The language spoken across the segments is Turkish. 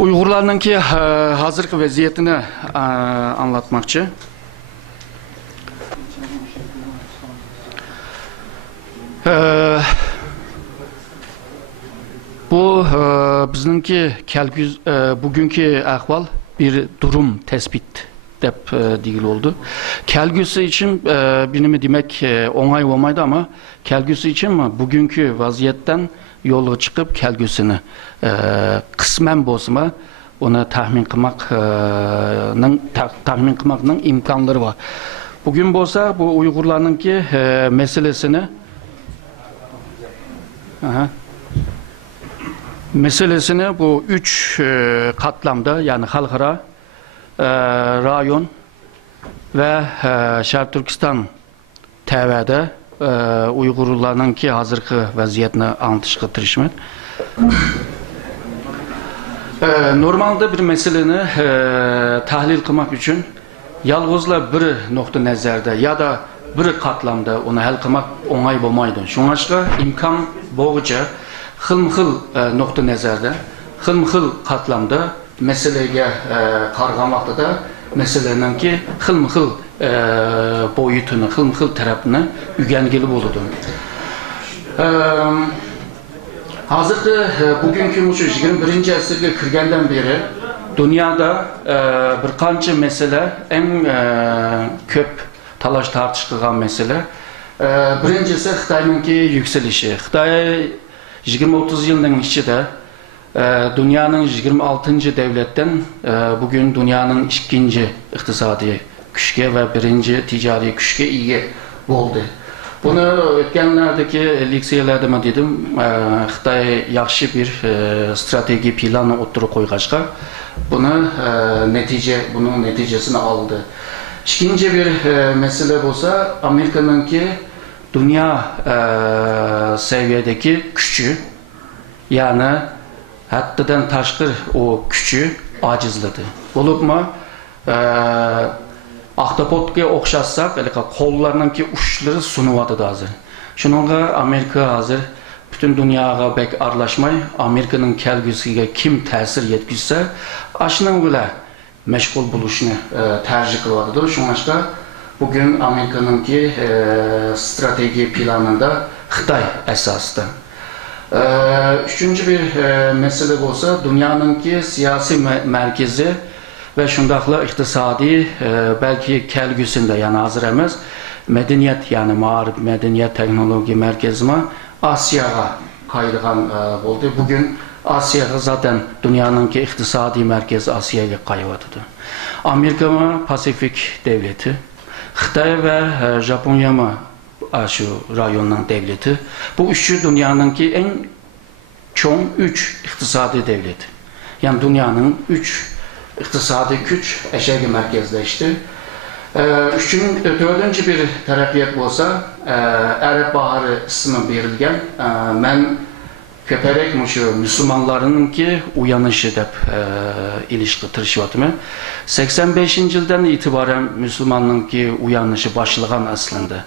Uygurlarınki hazırki vaziyetini anlatmakçı. Bu bizimki bugünkü ahval bir durum tespit dep değil oldu. Kelgüsü için benim demek onay olmaydı ama kelgüsü için mi bugünkü vaziyetten yolu çıkıp kelgüsünü kısmen bozma onu tahmin kılmakның imkanları var. Bugün bolsa bu Uygurlarınki meselesini bu üç katlamda yani halkara, rayon ve Şarkı Türkistan TV'de Uygurlarınki hazırki vaziyetini anlatışqa tirişmen. Normalde bir meseleni tahlil kılmak için yalğızla bir nokta nazarda ya da bir katlamda onu hal kılmak onay bolmaydı. Şuңaçqa imkan boğuca xilm-xil nokta nazarda, xilm-xil katlamda meseleye qarğan vaqtida meseleninki xilm-xil boyutunu, xilm-xil tarafını ügengili boludu. Hazırki bugünkü 21. asırga kirgenden beri dünyada bir qancha mesele en köp talaş tartış qilgan mesele. Birincisi Xitoyninki yükselişi. Xitoy 20-30 yılın içinde dünyanın 26. devletten bugün dünyanın ikinci iktisadi güçke ve birinci ticari güçke iyi oldu. Bunu ötkenlerdeki liksiyelerde mi dedim, Xitoy yaxşı bir strateji planı oturup koygaçqa bunun neticesini aldı. İkinci bir mesele olsa Amerika'nınki dünya seviyedeki gücü yani haddidan taşqır o gücü acizledi. Olup mu ahtapotga oxşatsak, kollarınki uçları sunuvadı hazır. Şununla Amerika hazır bütün dünyaya bek arlaşmay, Amerika'nın kelgüsüge kim tesir yetkizse aşının bile meşgul buluşunu tercih kılvadıdır. Şuңaçqa bugün Amerika'nınki strateji planında Xitoy esasıdır. Üçüncü bir mesele olsa dünyanınki siyasi merkezi ve şundaqla iktisadi belki kelgüsünde yani hazır emez medeniyet yani mağarib medeniyet teknoloji merkezine Asya'ya kayırgan oldu. Bugün Asya'ya zaten dünyanınki iktisadi merkezi Asya'ya kayıvadıdır. Amerika mı Pasifik devleti, Xitoy ve Japonya mı şu rayonun devleti. Bu üçü dünyanınki en çoğun üç iktisadi devleti. Yani dünyanın üç iktisadi güç eşeği merkezleşti. Dördüncü bir terakkiyat olsa Arap Baharı ismi verilgen ben köperek Müslümanlarınki uyanışı dep ilişki tırışıvatımı. 85. yıldan itibaren Müslümanınki uyanışı başlayan aslında.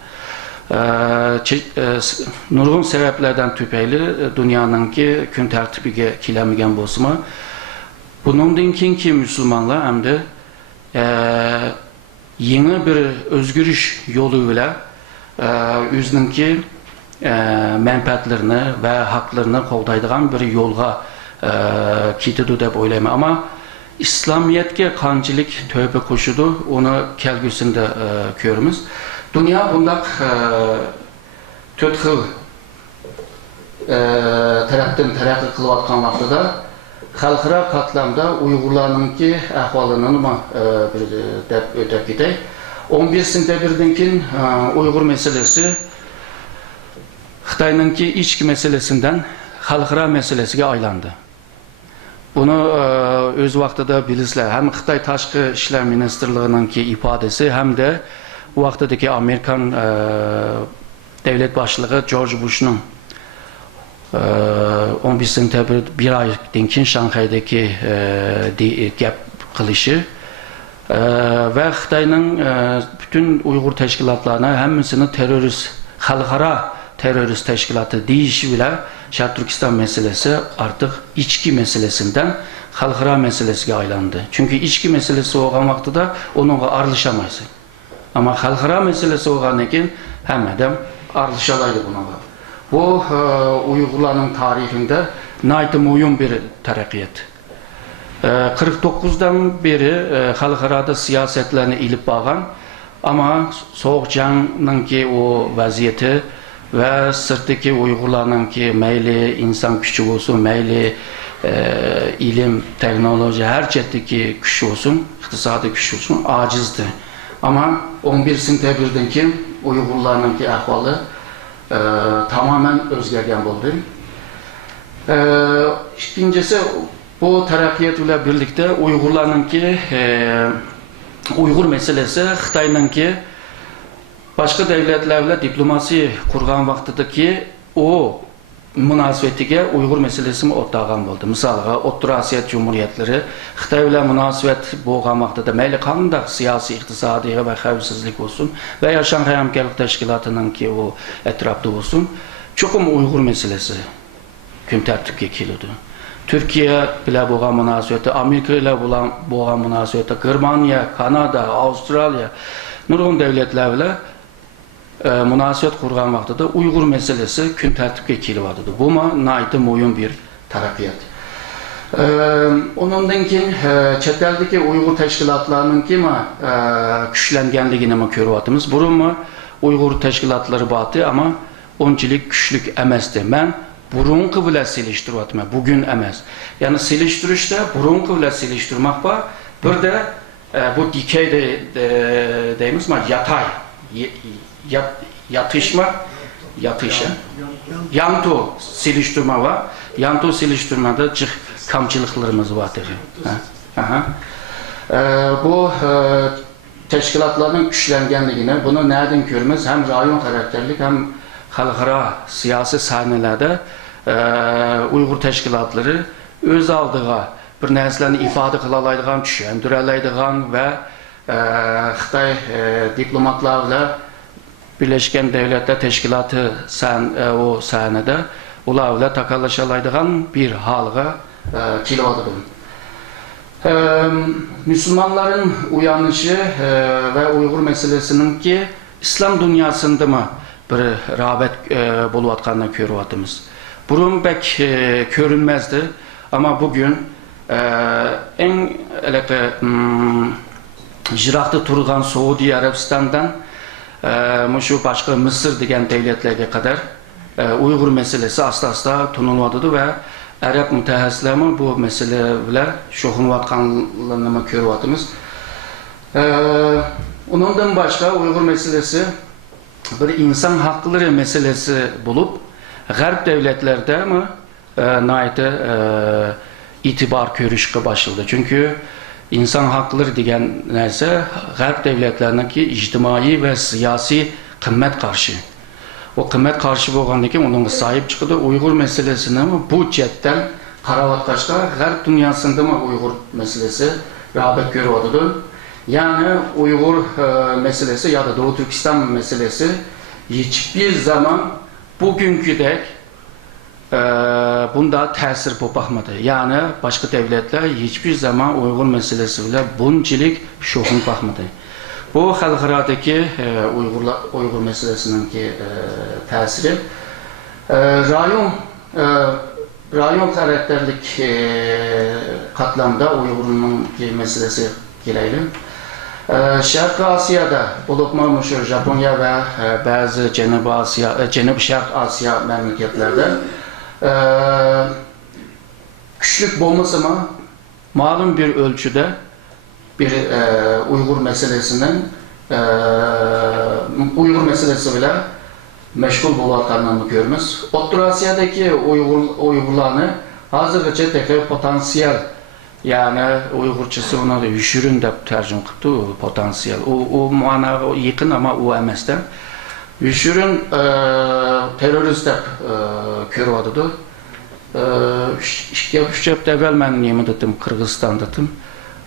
Nurgun sebeplerden tüpeyli dünyanınki gün tertibiga kilemigen bozma. Bunun ki Müslümanlar hem de yeni bir özgürlük yoluyla özününki menfaatlerini ve haklarını qoğdaydıgan bir yolga kitidu dep oylayman. Ama İslamiyetke kancılık tövbe koşudu, onu kelgüsünde görürüz. Dünya bundak dört xil taraftan terakki kılıvatkan vaxtıda xalqaro katlamda Uygurlarınki ahvalını ötep gidey. 11 sentyabrdan keyin Uygur meselesi Xitoyninki içki meselesinden xalqaro meselesiga aylandı. Bunu öz vaqtida bilisizlar. Hem Xitoy Tashqi ishlar ministrligininki ifadesi hem de vaqtidagi Amerikan devlet başlığı George Bush'ның 11 sentyabr bir aydan keyin Şanxaydagi gap qilishi ve Xitoyning bütün Uygur teşkilatlarına hemmisini terörist, xalqaro terörist teşkilatı deyişi bile Şarkı Türkistan meselesi artık içki meselesinden xalqaro meselesiga aylandı. Çünkü içki meselesi olgan vaqtida onunla aralışamaysan. Ama xalqaro meselesi olgandan keyin hammadan aralışalaydı bununla. Bu Uygurların tarihinde naytı muhim bir taraqqiyat. 49'dan beri xalqarada siyasetlerini ilip bağan ama Soğuk Jang'nın ki o vaziyeti ve sırttaki Uygurların ki meyli insan gücü olsun, meyli ilim, teknoloji, her cetteki güç olsun, iktisadi güç olsun, acizdi. Ama 11 sentyabrdan keyin Uygurların ki ahvalı tamamen özgergen oldu. İkincisi bu taraqqiyat ile birlikte Uygurların ki Uygur meselesi Xitay'nın ki başka devletlerle diplomasi kurgan vaxtıdaki o münasebetiga Uygur meselesi o'tağan oldu. Mesela O'rta Asiya Cumhuriyetleri Xitay ile münasebet bo'lgan vaqtida mayli qanday siyasi, iqtisodiy ve xavfsizlik olsun veya Şanghay Hamkorlik Teşkilatı'nın ki o etrafta olsun çokum Uygur meselesi kun tartibga keldi. Türkiye ile bo'lgan münasebeti, Amerika ile bo'lgan münasebeti, Germaniya, Kanada, Avustralya, nurg'un devletler ile münasebet kurgan vaqtida Uygur meselesi kun tartibga kelyapti. Bu naytı muhim bir taraqqiyat. Onundan keyin chet eldagi Uygur teşkilatlarının ki güçlengenligini ko'ryapmiz. Burun Uygur teşkilatları batı ama onchilik güçlük emasdi. Men burunqi bilan selishtiryapman, bugün emas. Yani selishtirishda burunqi bilan selishtirmak var. Bir de bu dikey deymiz yatay yatışma, yantu seliştirme var. Yantu seliştirmede çık kamçılıklarımız var. Bu teşkilatların güçlengenliğine bunu nereden görmez? Hem rayon karakterlik hem xalqaro siyasi sahnelerde Uygur teşkilatları öz aldığı bir nərsələrini ifadə qılalaydıgan, düşündürəlaydıgan və Xitay diplomatlarla Birleşken Devletler Teşkilatı o sahnede ularla takallaşalaydıgan bir halga kilovadıdır. Müslümanların uyanışı ve Uygur meselesinin ki İslam dünyasında mı bir rağbet buluvatkanına körüvatımız. Burun pek görünmezdi ama bugün en Jirak'ta turgan Suudi Arabistan'dan şu başka Mısır degen devletlerine kadar Uygur meselesi asla tunulmadıdır ve Arap mütehassisleri bu meseleler şoxunvatkanlığını görüvatımız. Ondan başka Uygur meselesi bir insan hakları meselesi bulup Garp devletlerde mi naite itibar görüşü başladı. Çünkü İnsan hakları degen neyse Garp devletlerindeki ictimai ve siyasi kıymet karşı. O kıymet karşı bolğandaki onun sahip çıkıdı. Uygur meselesine mi bu cetten Karavatkaş'ta Garp dünyasında mı Uygur meselesi rağbet görüyordu. Yani Uygur meselesi ya da Doğu Türkistan meselesi hiçbir zaman bugünkü dek bunda tesir bakmadı. Yani başka devletler hiçbir zaman Uygur meselesi bile bunçilik şokun bakmadı. Bu xalqaradaki Uygur meselesinin ki tesiri rayon karakterlik katlamda Uygur'un meselesi gireyli. Şarkı Asya'da bulunmamış Japonya ve bazı Cenub Şark Asya memleketlerde güçlük bulması mı malum bir ölçüde bir Uygur meselesinin Uygur meselesi bile meşgul bulunanlarını görürüz. Orta Asya'daki Uygurlarını hazırca tekrar potansiyel yani Uygurçası ona da yüşürün de tercüme kıptı potansiyel. O mana yakın ama o emesden. Yüşürün terörist de körüvadıdı. Üç hafta evvel ben yemin ettim Kırgızistan'dadım.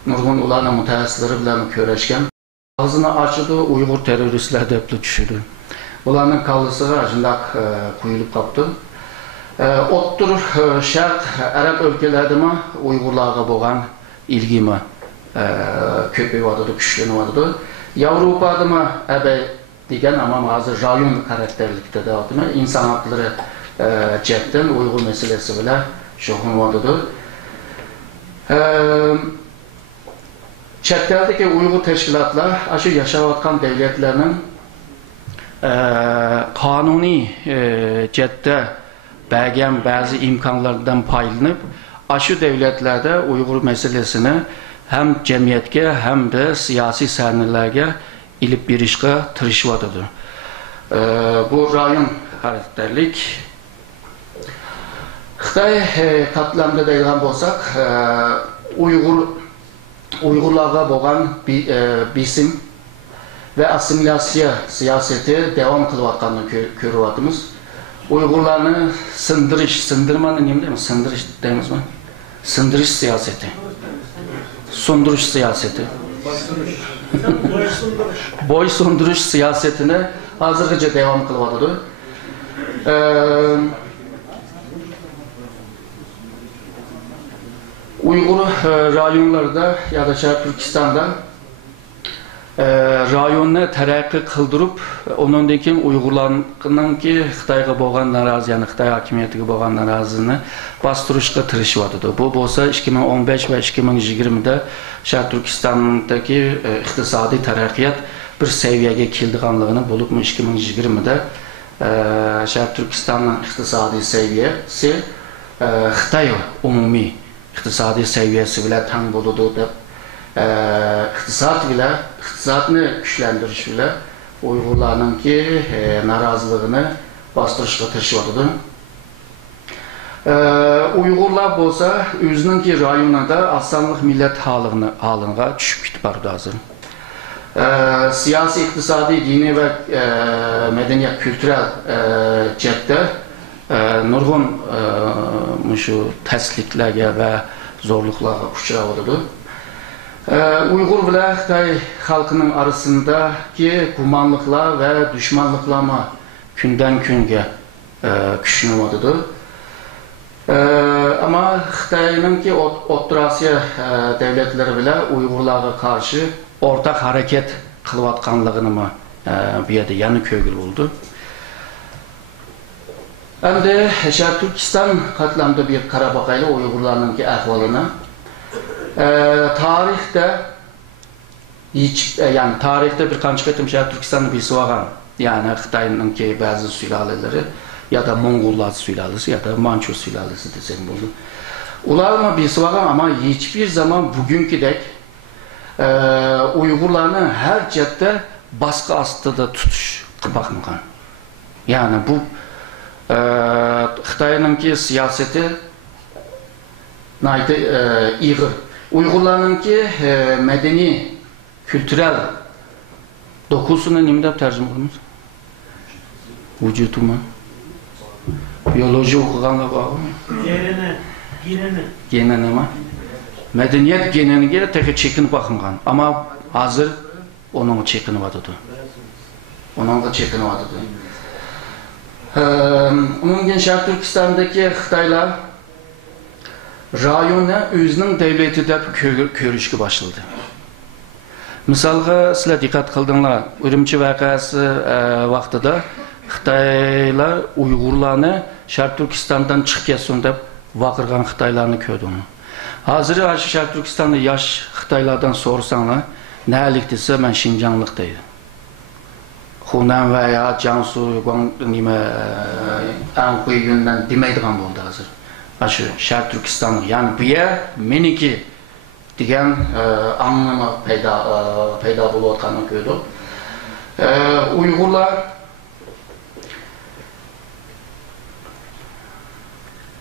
Nurgun ularla mütehassisleri bilen köreşken ağzını açıdı Uygur teröristler de düşürdü. Ulanın kallısı acındak kuyulup kaptı. Ottur Şərq Ərəb ölkələrdəmə Uyğurlarga bolğan ilgimi köpəyəvadıdır, güclənəvadıdır. Avropadamı əbəy degen ama hazır rayon karakterlikdə də adımı insan hakları cəhətdən Uyğur məsələsi bilə şoxunvadıdır. Çətlərdəki Uyğur təşkilatlar aşı yaşayatqan devletlərinin kanuni cəhətdə bəgən bəzi imkanlardan paylanıb aşı devletlərdə Uyğur məsələsini həm cəmiyyətə, həm də siyasi səhnələrə ilib bir işə tırışvadıdır. Bu rayon karakterlik. Xitay katlamda deyilən bolsaq, Uyğurlarga bolğan bisim və assimilasiya siyaseti devam qılıvatqanını görüvatımız. Uyğurlarını sındırmanı neyim deyim? Sındırış deyimiz mi? Sındırış siyaseti. Sunduruş siyaseti. Boy sunduruş siyasetine hazırgıca devam kılmalıdır. Uygur rayonlarda ya da Şərq Türkistan'da rayonunu tərəqqi kıldırıp onundaki Uygurlarının ki Xitayga bolğan narazı, yani Xitay hakimiyyətiga bolğan narazını bastırışqa tırışıvadıdır. Bu bolsa 2015 ve 2020'de Şərq Türkistan'daki iqtisadi tərəqqiyat bir seviyeye kildiğanlığını bulubmu 2020'de Şərq Türkistan'ın iqtisadi seviyesi Xitay umumi iqtisadi seviyesi bile tam buludu da iqtisadını güçləndiriş bile Uygurlarının ki narazılığını bastırışqa tırışıvadıdır. Uygurlar bolsa özünün ki rayonunda asanlıq millət halına düşüb gitib barıdı hazır. Siyasi, iqtisadi, dini ve medeniyet, kültürel cəhətdə nurgun təsliklərə və zorluqlara uçravadıdır. Uygur və Xitay xalqının arasındaki gumanlıqlar və düşmanlıqlama gündən güngə güçlənməlidir. Ama Xitay'ın ki Orta Asiya devletleri bile Uygurlara karşı ortak hareket kılvatkanlığını mı bir yerde yanı köylü oldu. Hem de Şərq Türkistan katlamda bir Karabağ ile Uygurların ki ahvalına tarihte hiç yani tarihte bir kançıkettim Şərq Türkistan'ı bir sıvağan yani Xitay'ın ki bazı sülaleleri ya da Mongollar sülalesi ya da Mançur sülalesi desem bunu. Ularla bir var ama hiçbir zaman bugünkü dek Uygurlarını her cihette baskı astıda tutuş bakmıkan. Yani bu Xitay'ın ki siyaseti neydi İğir. Uygurlarının ki medeni, kültürel dokusunu nimde tercüme olmuş? Vücutuma. Biyoloji okuğanla bağlı mı? Genene mi? Medeniyet genene tek çekinip bakıngan. Ama hazır onun çekinip adıdı. Onun da çekinip adıdı. Onun gen Şərq Türkistan'daki Xitaylar rayona özünün devleti de körüşkü başladı. Misalga sizler dikkat kıldınlar. Ürümçi vakası vaxtıda Xitaylar Uygurlarını Şərq Türkistan'dan çıxyasın deb vaqırgan Xitaylarını kördü onu. Hazır Şərq Türkistan'da yaş Xitaylardan sorsanlar nəlik desə mən Şincanlıq deydim. Hunan veya Cansu, Anquy yönden demeydiğim oldu hazır. Aşı Şərq Türkistanlıq yani bu yer meniki diyen anlamı peyda bulutkanı gördü.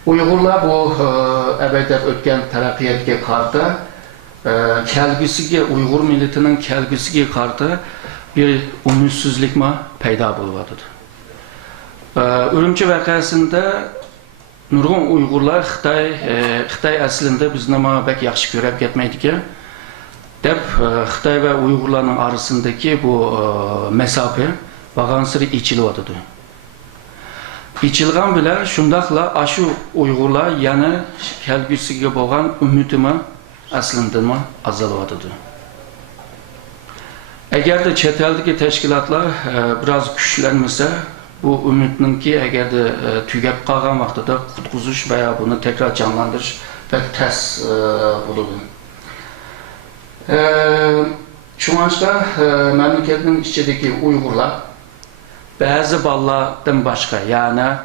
Uygurlar bu əbədət ötken tərəqiyyətə qarşı kəlgüsüge Uygur milletinin kəlgüsüge qarşı bir ümidsizlik peyda bulvadıdır. Ürümçi vəqəsində nurgun Uygurlar Xitay əslində bizni bək yaxşı görəb getməydi ki, Xitay və Uygurların arasındaki bu mesafe bağansırı içili vadıdır. İçilgan bile şundakla aşı Uygurlar yani kelgüsüge boğan ümidimi aslında mı azalvadıdır. Eğer de chet eldeki teşkilatlar biraz güçlenmese bu ümidninki eğer de tügep kalgan vaxtıda kutkuzuş veya bunu tekrar canlandırış pek ters bulunur. Şuançta memleketin içindeki Uygurlar bazı ballardan başka yani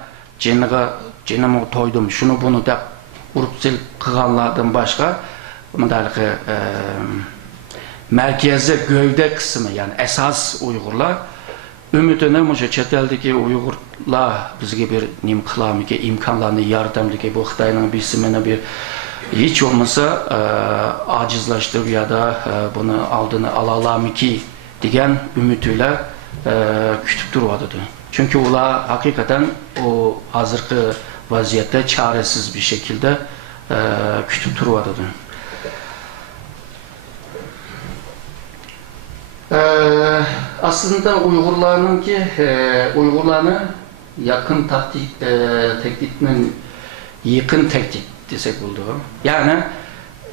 cenime toydum şunu bunu da vurup sil kıganlardan başka merkezi gövde kısmı yani esas Uygurlar ümidine muşa çeteldeki Uygurlar bizge bir nim kılamike imkanlarını yardımdaki bu Xitayning bisimine bir hiç olmasa acizlaştırıp ya da bunu aldığını alalamiki diyen ümitüyle kütüp durmadıdır. Çünkü ular hakikaten o hazırki vaziyette çaresiz bir şekilde kütüp durmadıdır. Aslında Uygurlarını yakın tehditinin yakın tehdit desek oldu. Yani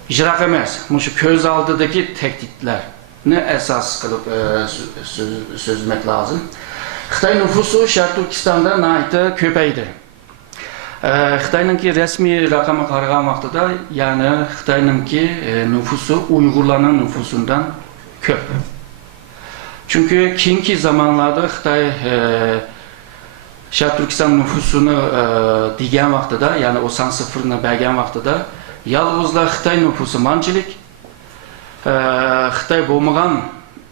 icra emez. Şu köz aldıdaki tehditlerini esas kılıp sözlemek lazım. Xitay nüfusu Şarkı Türkistan'da naite köpeydi. Xitay'nınki resmi rakamı qarıgan vaxtıda yani Xitay'nınki nüfusu Uygurların nüfusundan köp. Çünkü kinki zamanlarda Xitay Şarkı Türkistan nüfusunu digen vaxtıda yani o san sıfırına belgen vaxtıda yalnızla Xitay nüfusu mancılık, Xitay boğmagan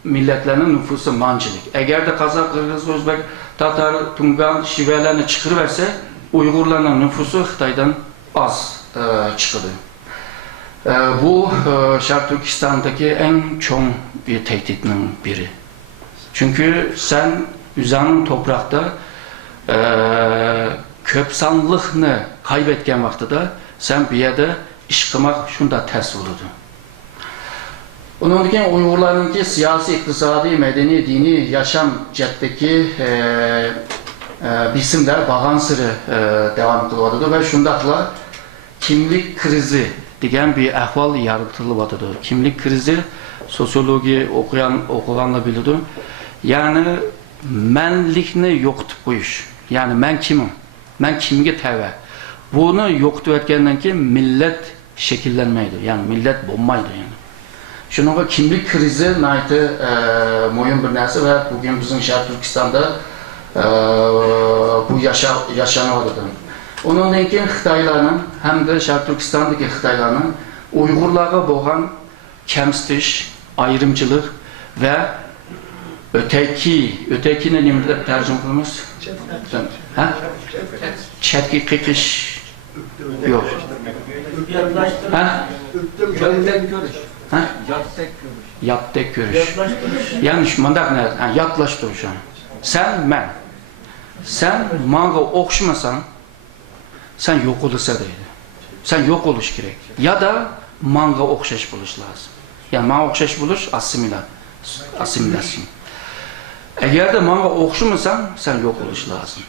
milletlerinin nüfusu mancılık. Eğer de Kazak, Kırgız, Özbek, Tatar, Tungan, Şivelerini çıkırverse Uygurların nüfusu Xitay'dan az çıkırdı. Bu Şarkı Türkistan'daki en çoğun bir tehditinin biri. Çünkü sen üzerinin toprakta köpsanlıqını kaybetken vaxtıda sen bir yerde iş qılmaq şunda ters olurdu. Onun için Uygurlarınki siyasi, iktisadi, medeni, dini yaşam cetteki bisimler bağansırı devam kılvadıdır ve şundakla kimlik krizi diyen bir ahval yaratılvadıdır. Kimlik krizi sosyoloji okuyanla bilirdim. Yani mənlikni yoxtup qoyuş. Yani ben kimim? Ben kimge təvə? Bunu yoxtup etkenden ki millet şekillenmeydi. Yani millet bulmaydı yani. Şununla kimlik krizi naydı moyun bir nəsi ve bugün bizim Şarkı Türkistan'da bu yaşanıyordu. Onun için Xitayların hem de Şarkı Türkistan'daki Xitayların Uygurlara boğan kemstiş, ayrımcılık ve ötekine nimde tercüme kılmış? Çetki kıkış yok. Yaptek görüş. Yanlış mandak ne? Yaklaştırış. Sen manga okşamasan sen yok olursa değil. Sen yok oluş gerek. Ya da manga okşaş buluş lazım. Yani manga okşaş buluş asimilasyon. Eğer de manga okşamasan sen yok oluş lazım.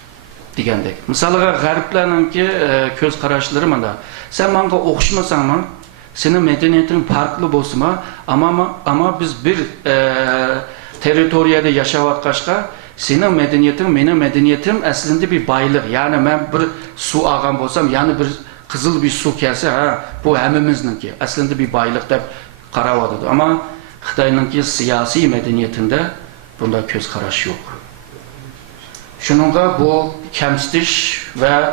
Digendek. Mesela gariplerninki köz kararışları mı da sen manga okşamasan mı senin medeniyetin farklı bolsuma ama biz bir teritoriyada yaşavatkaşka senin medeniyetin, benim medeniyetim aslında bir baylık. Yani ben bir su ağam bolsam, yani bir kızıl bir su kelse, bu hemimizninki. Aslında bir baylık da karavadıdır. Ama Xitay'ınki siyasi medeniyetinde bunda köz karaş yok. Şununla bu kemstiş ve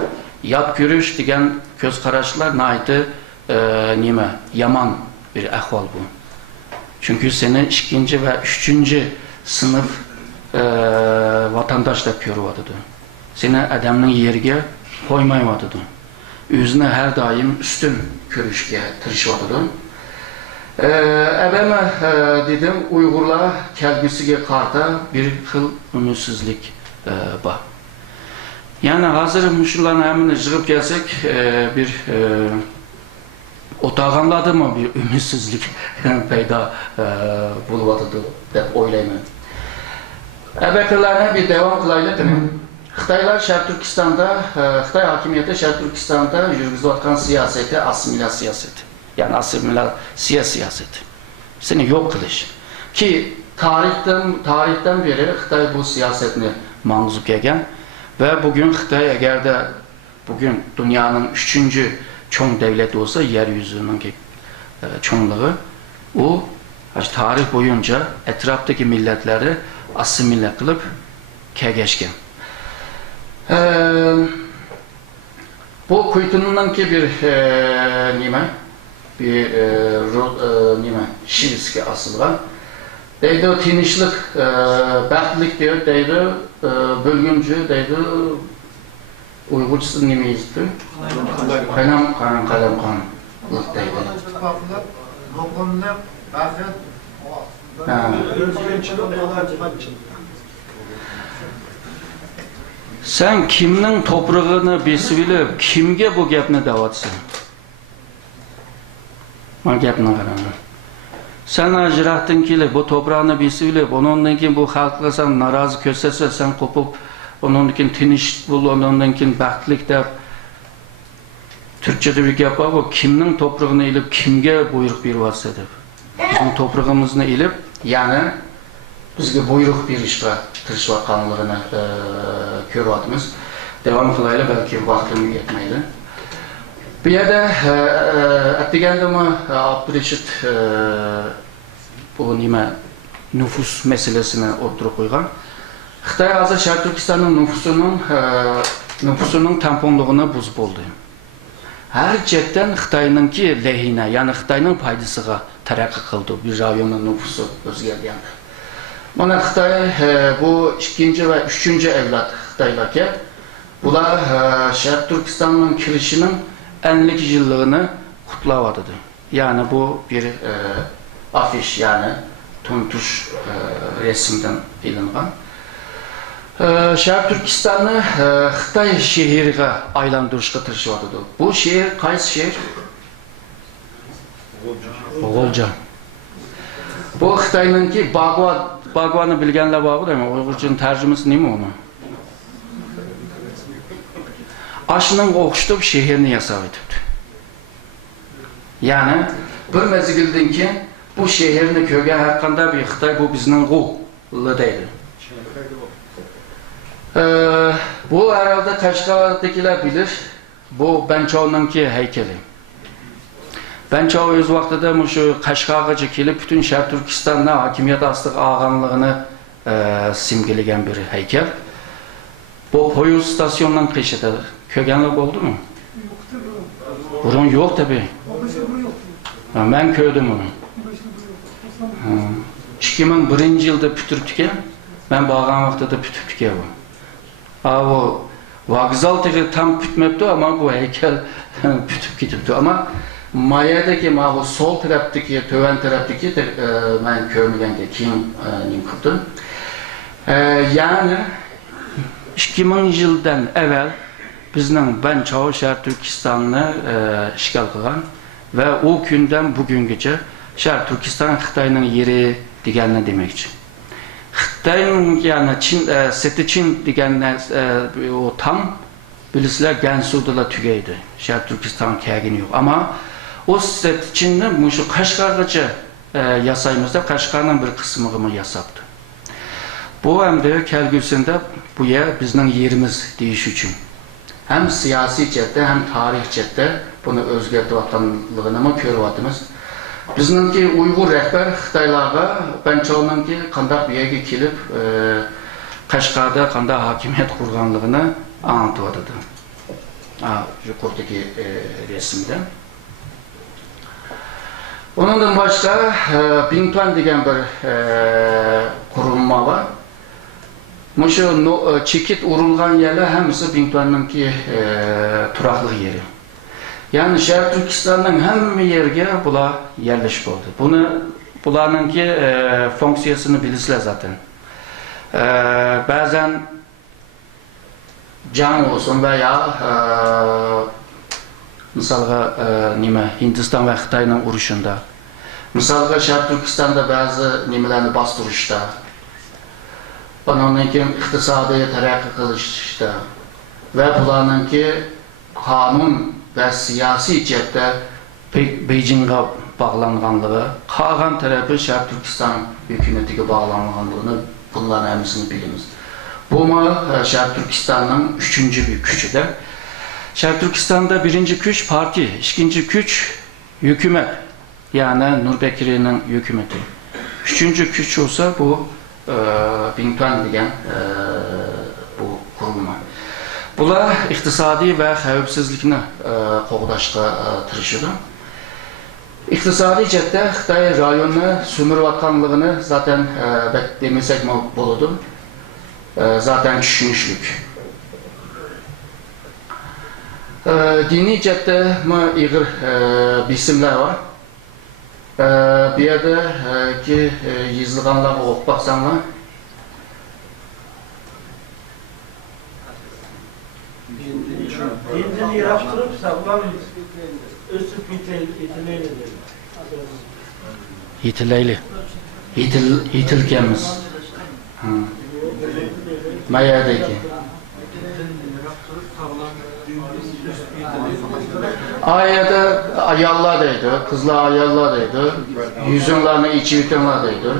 yat görüş diyen köz karaşlar naiti yaman bir ahval bu. Çünkü senin ikinci ve üçüncü sınıf vatandaş da görüyordu. Seni adamın yerine koymayadı. Üzüne her daim üstün görüşke tırışıyordu. Evime dedim Uygurlar kelgüsüge karta bir xil ümitsizlik var. Yani hazır müşürlerin hemini jığıp gelsek bir otağanladı mı bir ümitsizlik peyda buluvadıdı dep oylayman. Ebekirlerine bir devam kılaylık mı? Xitaylar Şərq Türkistanda, Xitay hakimiyyəti Şərq Türkistanda yürgüzüyotgan siyaseti assimilasiya siyaseti. Yani assimilasiya siyaseti. Seni yok kılış. Ki tarihten beri Xitay bu siyasetini manzuk egen ve bugün Xitay eğer de bugün dünyanın 3. çoğun devleti olsa yeryüzünün çoğunluğu o tarih boyunca etraftaki milletleri asimile kılıp kegeçken. Bu kuytunundan ki bir şiirski asılgan. Deydi o tinişlik, bəxtlik diyor, deydi bölgüncü, deydi Uygurcusu nemeyizdi? Kalem kanlık deydi. Sen kimnin toprağını besip kimge bu gapni davatsın? Ma gapni qaramı. Sen ajrattın ki bu toprağını besip onundan keyin bu xalqqa sen narazı kösese sen kopup onundan keyin tinch bul, onundan keyin baxtlik deb Türkçede bir gap var bu kimnin toprağını elip kimge buyruq beryapsa deb. Bizim toprağımızı elip yani bizge buyruq berishga tirishayotganligini ko'ryapmiz. Devam qilaylik, belki vaqtim yetmaydi. Bu yerda aytgandimmi Abdurashid bu nüfus meselesini o'tirib qo'ygan. Xitoy hozir Sharq Turkistonning nüfusunun tamponluğuna buz bo'ldi. Her cepten Xitoyninki lehine, yani Xitoyning foydasiga taraqqiy qildi. Bir rayonning nüfusu o'zgarganda. Mana Xitoy bu ikinci ve üçüncü evlat Xitoylarga bular Sharq Turkistonning kirishinin 50 yıllığını kutladı. Yani bu bir afiş, yani tuntuş resimden ilingan. Sharq Turkiston'ni Xitoy şehriga aylantirishga tirishayotdi. Bu şehir qaysi şehir? G'o'lja. Bu Xitoyninki Bag'vani bilganlar bormi, deymi? Uyg'urchaning tarjimasi nima uni? Aşının o'xshitib şehirni yasab etibdi. Yani bir mezgildan keyin bu şehirni ko'rgan har qanday bir Xitoy bu bizning g'o'li deydi. Bu herhalde Qashqardagilar bilir. Bu Banchowninki heykeli. Banchow o'z vaqtida shu Qashqargacha kelib butun Sharq Turkistonni hokimiyat ostiga olganligini simgalagan bir heykel. Bu poyezd stasyonining qishida ko'rganlar bo'ldimi? Burun yo'q tabii. Ben ko'rdim uni. 2001-yilda bitirdik. Ben borgan vaqtida bitirdik bu. O vokzal tam bitmebdi ama bu heykel bitip gitibdi. Ama mayadagi bu sol tarafdagi, töven tarafdagi men ko'rmaganga keyin nim qildim. Yani 2000 yildan evvel bizning Banchow Sharq Turkistonni ishg'ol qilgan ve o günden bugüngacha Sharq Turkiston Xitoyning yeri deganini demoqchi. Xitoyning yani Setichin degan o tam bilisizlar Gansu'da tugaydi. Sharq Turkiston kelgani yo'q. Ama o Setichinni shu Qashqargacha yasaymizda Qashqarning bir qismini yasabdi. Bu hem de kelgusida bu yer bizning yerimiz deyish uchun. Hem siyasi cihette hem tarih cihette bunu o'zgartirayotganligini ko'ryapmiz. Bizningki Uyg'ur rahbar Xitoylarga Banchowninki qanday bu yerga kelib Qashqarda qanday hokimiyat qurganligini anlatyapti. Yuqoridagi resimda. Ondan başka Bingtuan degan bir qurilma var. Şu çekit urulgan yerler hemisi Bingtuan'ınki turaqlıq yeri. Yani Sharq Turkistonning hamma yerga bular yerleşik oldu. Bularınki fonksiyasını bilisizlar zaten. Bazen jang olsun veya misalga Hindiston ve Xitoyning urushunda, misalga Sharq Turkistonda bazı nimalarni bostirishda Bundan keyin iqtisodiy taraqqiy qilishda va bularninki qonun va siyosiy jihatda Beijingga bağlanğanlığı, qağan tərəfi Şərq Türkistan hökumətinə bağlanğanlığını bunların hamısını biliriz. Bu Şərq Türkistanın üçüncü bir gücüdür. Şərq Türkistan'da birinci güç parti, ikinci güç hükümet, yani Nurbekir'in hükümeti. Üçüncü güç olsa bu Bingtuan degen bu kurulma. Bunlar iqtisadi və xəvfsizlikni qoğdaşqa tırışıdı. İqtisadi cəhətdə Xitay rayonunu sömürüvatqanlığını zaten demesek mi buludu? Zaten düşünüşlük. Dini cəhətdə iğir bisimlər var. Bir yerde ki yazılğanlar oxub baxsanlar, Dindini yaptırıp sağlam üstü yitileyli dedi. Yitileyli. Yitilkemiz. Mayadaki. Ayada ayallardaydı, kızlar ayallardaydı, yüzünlerini içi yıkanlardaydı.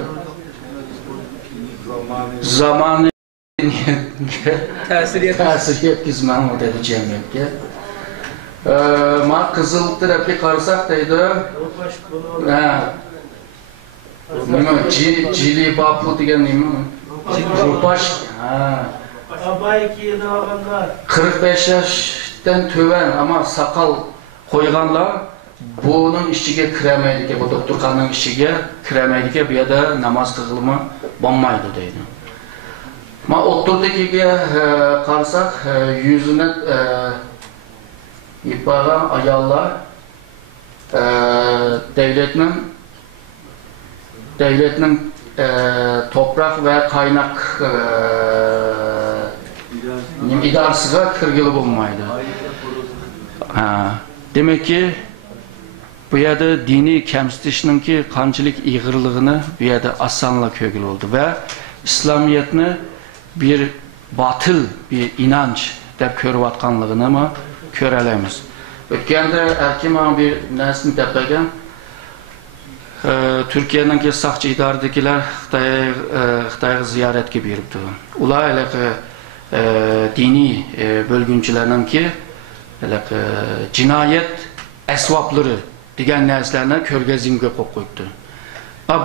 Zamanı Təsir yetkizmən o dedi cəmiyyətə. Qızıl tərəfli qarısaq deydi. Cili Bapu degen neymi? Rupaş. 45 yaşdan tövən ama sakal koyğanlar bunun işçiге kirəməydi ki, bu doktorxananın işçiге kirəməydi ki, bir yada namaz qığılımı banmaydı deydi. Ma oturdu ki qarsak yüzüne ibaran ayallar devletinin toprak ve kaynak idarəsiga kirgili bulmaydı. Demek ki bu yerda dini kemsitishninki qanchalik ig'irligini bu yerda asonla ko'gil oldu ve İslamiyetni bir batıl bir inanç deb ko'rayotganligini mi ko'ralaymiz. O'tganda erkim bir narsani deb bergan. Türkiye'ninki saqchi idoradagilar Xitoyga ziyoratga beribdi. Ular dini bölgünçilerinki cinayet esvapları degan narsalarni ko'rgazimga qo'yib qo'yibdi.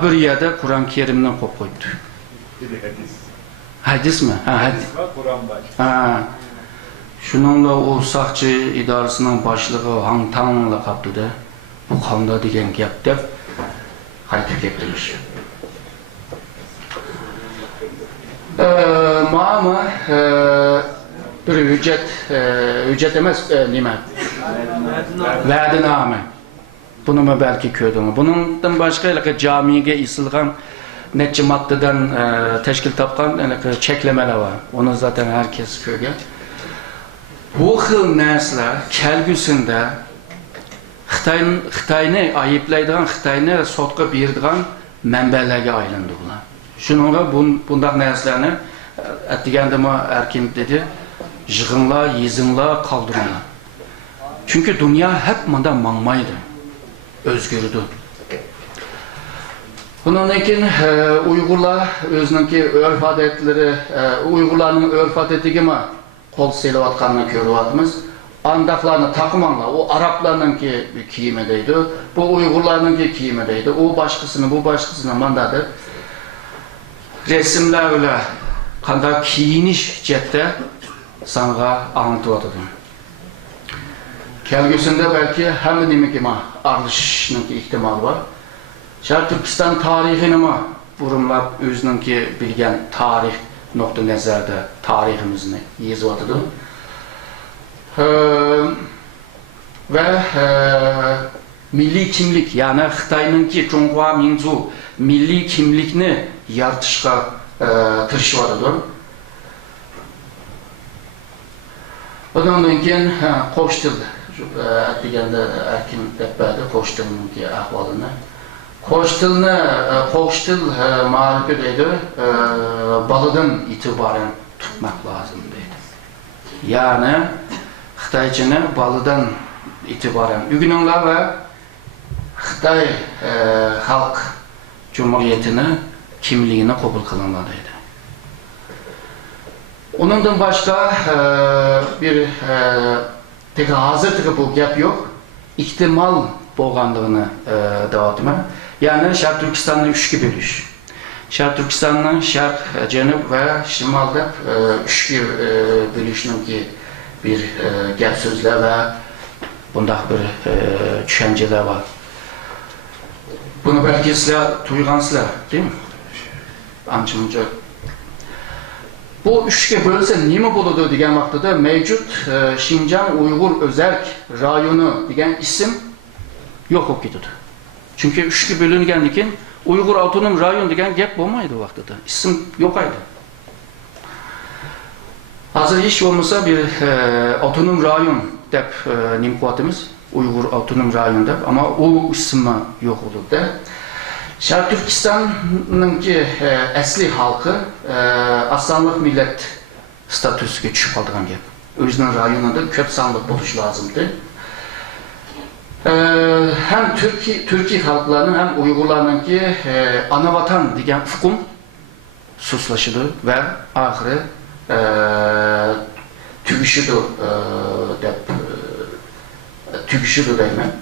Bir yerda Qur'on Kerimni qo'yib qo'yibdi. Hadis mi? Hadis. Şununla o saqchi idorasining boshlig'i Hang Tang laqabida bu qanda degan gap deb qaytib keltirmiş. Ma'ama bir hüccet emas nima? Va'diname. Bunu belki ko'rdingmi? Bundan boshqa camiga isilgan neçe maddeden teşkil tapkan çeklemeler var. Onu zaten herkes ko'rgan. Bu xil narsalar kelgusida Xitoyni ayıplaydigan, Xitoyni sotqa beradigan manbalarga aylandi bular. Shuningga bunday narsalarni atdigandimi erkim dedi, yig'inlar, yizimlar qoldiringlar. Çünkü dünya hep bundan mangmaydi. Özgürdü. Bundan keyin Uyg'urlar o'zininki örf adetleri, Uyg'urlarning örf adetiga qo'l selayotganini ko'ryapmiz. Andaqlarni taqmanglar, o Araplarninki kiyimi deydi, bu Uyg'urlarninki kiyimi deydi, o başqasını, bu başqasını mandadir. Resimler öyle qanday kiyinish jihatda sanga anlatıvadım. Kelgusunda belki hem nimeki aralışışınki ihtimal var. Şərq Türkistan tarixini burumlab özününki bilgen tarix nokta nezarda tariximizni yazıvatıdı. Ve milli kimlik, yani Xitayninki Cunhua Minzu milli kimlikni yaratışqa tırışıvatıdı. Ondan keyin qo'sh til deganda erkin deb berdi qo'sh tilninki ahvolini. Qo'sh til ma'rifi deydi, baladan itibaren tutmak lazım deydi. Yani Xitoychani baladan itibaren ügününler ve Xitoy Xalq Cumhuriyeti'ni kimliğini kabul kılınlar deydi. Onundan başka bir tek hazır bu gap yok. İhtimal bo'lganligini da'vatman. Yani Şark Türkistan'ın üçge bölüş. Şark Türkistan'ın Şark, Cenub ve Şimal deb üçge bölüşününki bir gap sözler ve bundaq bir düşünceler var. Bunu belki sizler duygansızlar, değil mi? Ançımca. Bu üçge bölse nime buludu degan vaqtida mevcut Şinjan Uygur Özerk rayonu degan isim yok olup gidiyordu. Çünkü üçge bölüngendikin keyin Uygur Avtonom Rayon degan gap bo'lmaydi o vaqtida. İsim yok aydı. Hazır hiç olmasa bir Avtonom Rayon deb nimqiyatimiz Uygur Avtonom Rayon deb ama o ismi yok oldu. Şark Türkistan'ınki asli halkı aslanlık millet statüsüge düşüp aldığın gap. Özünün rayonunda köp sanlık buluş lazımdı. Hem Türkiye halklarının hem Uygurlarınki anavatan degen hukum suslaşıdı ve ahire tügüşüdü deymen.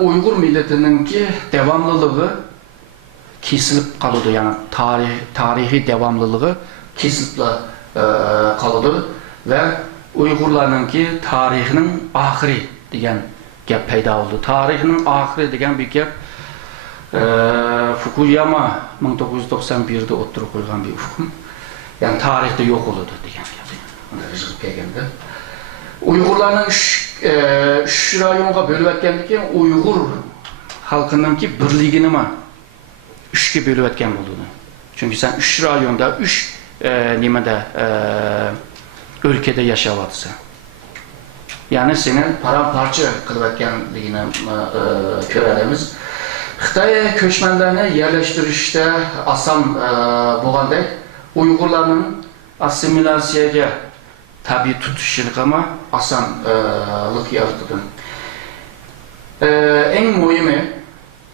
Uygur milletininki devamlılığı kesilip kalıdı, yani tarihi devamlılığı kesilip kalıdı ve Uygurlarınki tarihinin ahiri degen gap payda oldu. Tarihinin ahiri degen bir gap Fukuyama 1991'de oturup koygan bir hukum. Yani tarihte yok oldu degen gap. Uygurlarning üç rayonga bölüp etkendikin Uygur halkınınki birligini mi üçge bölüp etken olduğunu. Çünkü sen üç rayonda, üç nimede ülkede yaşavatsa. Yani senin paramparça kılıp etkenliğini körelemiz. Xitoy köçmenlerini yerleştirişte asan bo'lgandek Uygurlarning assimilatsiyaga tabi tutuşluk ama asanlık yaratıdı. En mühimi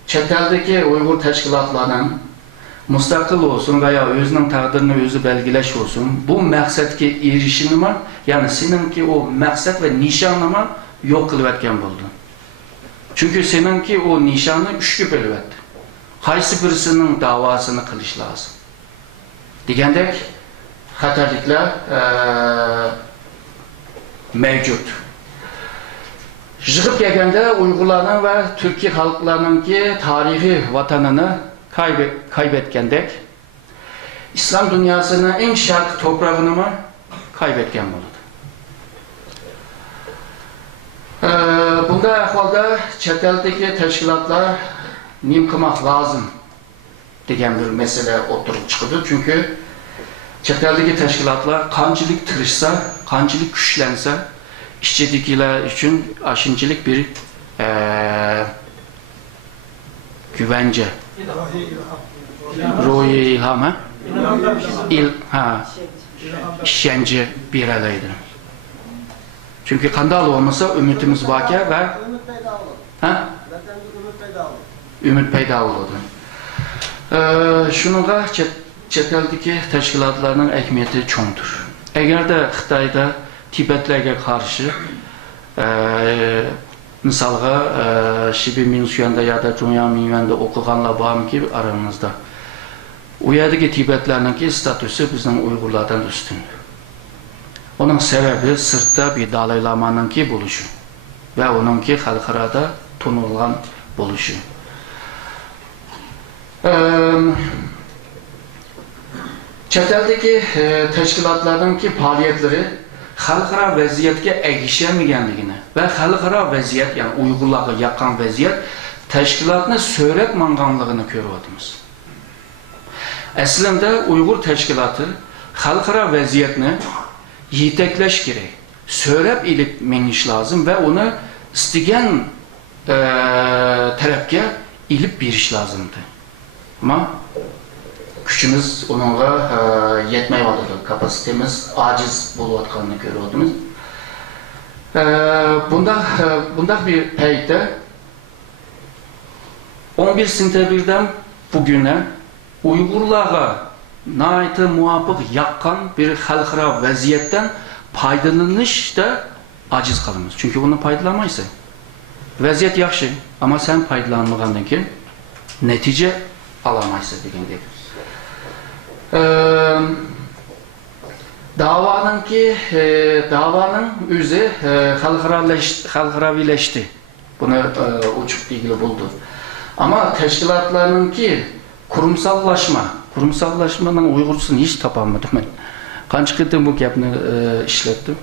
chet eldeki Uygur teşkilatlarının müstakil olsun veya özünün takdirini özü belgileş olsun bu məqsədki erişinime yani seninki o məqsəd ve nişanlama yok kılıp etken buldu. Çünkü seninki o nişanı üçge bölüp etti. Haysi birisinin davasını kılış lazım. Digendek xatarliklar mevcut. Jığıp gelgende Uygurların ve Türkiye halklarının ki tarihi vatanını kaybetkendek İslam dünyasının en şark toprağını mı kaybetken oldu. Bunda ahvalda chet eldeki teşkilatlar nim kılmak lazım degen bir mesele oturup çıkıyordu. Çünkü chet eldeki teşkilatlar kancılık tırışsa, kancılık güçlense işçidekiler için aşıncılık bir güvence. Ruhi ilham işkence bir alaydı. Çünkü kandal olmasa ümitimiz var ve ümit peyda oldu. Şununla chet eldeki teşkilatlarının ehemmiyeti çoğundur. Eğer de Xitoyda Tibetlerge karşı misalga Şibi Minsuyan'da ya da Cunyan Minyuan'da okuganlar var ki aranızda. O yerdeki Tibetler'inki statüsü bizim Uygurlardan üstün. Onun sebebi sırtta bir Dalai Lama'nınki buluşu ve onunki halkırada tunulan buluşu. Chet eldeki teşkilatlarınki faaliyetleri xalqaro vaziyatga egişemegenligini ve xalqaro vaziyat yani Uygurlarga yaqin vaziyat teşkilatını söylep manganlığını görüyoruz. Aslında Uygur teşkilatı xalqaro vaziyatni yetekleş gerek. Söylep ilip meniş lazım ve onu isteyen tarafga ilip beriş lazımdı. Ama küçümüz onunla yetmey vardı. Kapasitemiz aciz buluvatkanını görüyordunuz. Bunda bir peyde 11 sentyabrdan bugüne Uygurlarga naiti muvafiq yakkan bir halkara vaziyetten faydalanışta aciz kalımız. Çünkü bunu faydalanmaysa vaziyet yaxşı ama sen faydalanmagandan keyin netice alamaysa degende. Davanın özü halkaravileşti. Bunu uçuk ilgili buldu. Ama teşkilatlarının ki kurumsallaşmanın Uygursunu hiç tapamadım ben. Kaç kıtım bu gapni işlettim.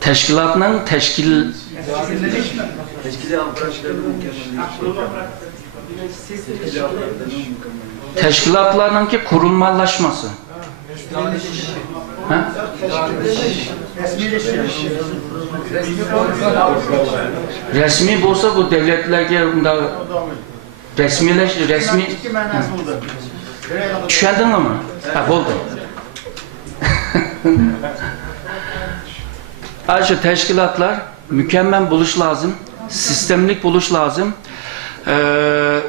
Teşkilatının teşkilatlarının ki kurulmalaşması. Ha? Resmi olsa bu devletlerge resmi düşendin mi? Ha, oldu. Ayrıca teşkilatlar mükemmel buluş lazım, sistemlik buluş lazım.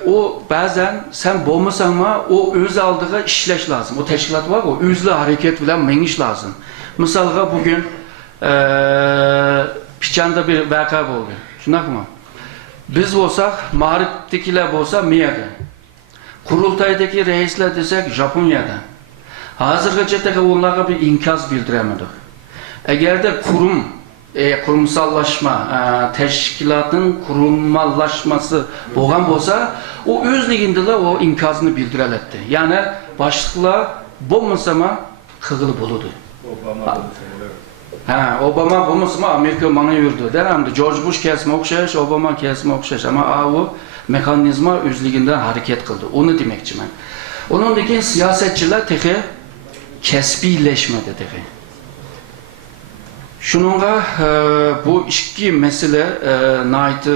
O bazen sen bolmasan ama o öz aldığı işleş lazım. O teşkilat var, o özlü hareket bilen meniş lazım. Mesela bugün Piçanda bir vaka oldu. Şundak mı? Biz olsak, mağriptekiler olsa Mia'da. Kurultaydaki reisler desek Japonya'da. Hazırgıca onlara bir inkaz bildiremedik. Eğer de kurumsallaşma, teşkilatın kurumsallaşması boğan olsa, o özlüğünde o inkazını bildireletti. Yani başlıklar bulmasama kığılı buludu. Obama bulmasama Amerika bana yürüdü. Deramdı, George Bush kesme okşayış, Obama kesme okşayış. Ama o mekanizma özlüğünde hareket kıldı. Onu demekçi ben. Onundaki siyasetçiler teki kesbileşmedi teki. Şununla bu iki mesele naiti